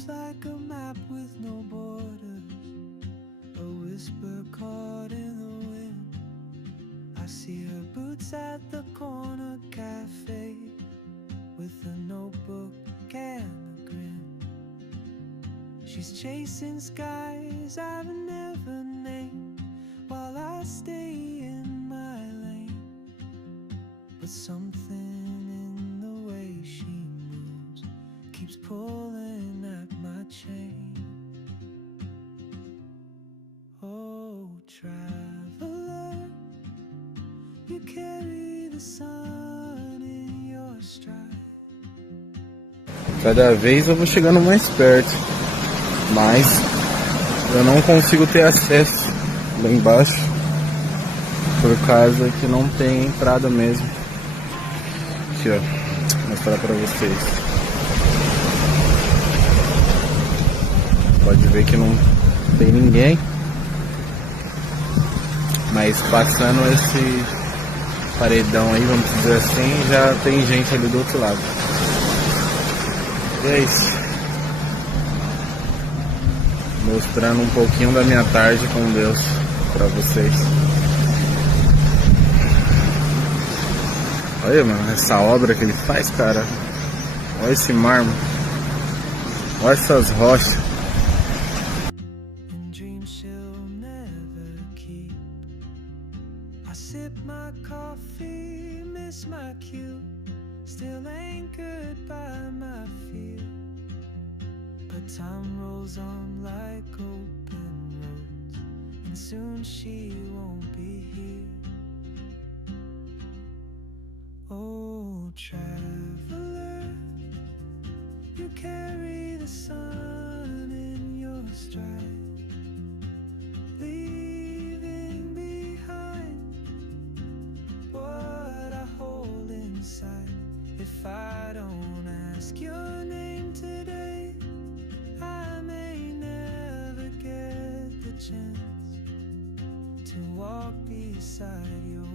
moves like a map with no borders, a whisper caught in the wind. I see her boots at the corner cafe, with a notebook and a grin. She's chasing skies I've never named, while I stay in my lane. But something in the way she moves keeps pulling at my chain. Oh, traveler, you carry the sun in your stride. Cada vez eu vou chegando mais perto, mas eu não consigo ter acesso lá embaixo por causa que não tem entrada mesmo. Aqui, ó, vou mostrar pra vocês. Pode ver que não tem ninguém, mas passando esse paredão aí, vamos dizer assim, já tem gente ali do outro lado. E é isso. Mostrando um pouquinho da minha tarde com Deus pra vocês. Olha, mano, essa obra que ele faz, cara. Olha esse mármore. Olha essas rochas. I sip my coffee, miss my cue, still anchored by my fear. But time rolls on like open roads, and soon she won't be here. Oh, traveler, you carry the sun in your stride, leaving behind what I hold inside. If I don't ask your name today, I may never get the chance to walk beside your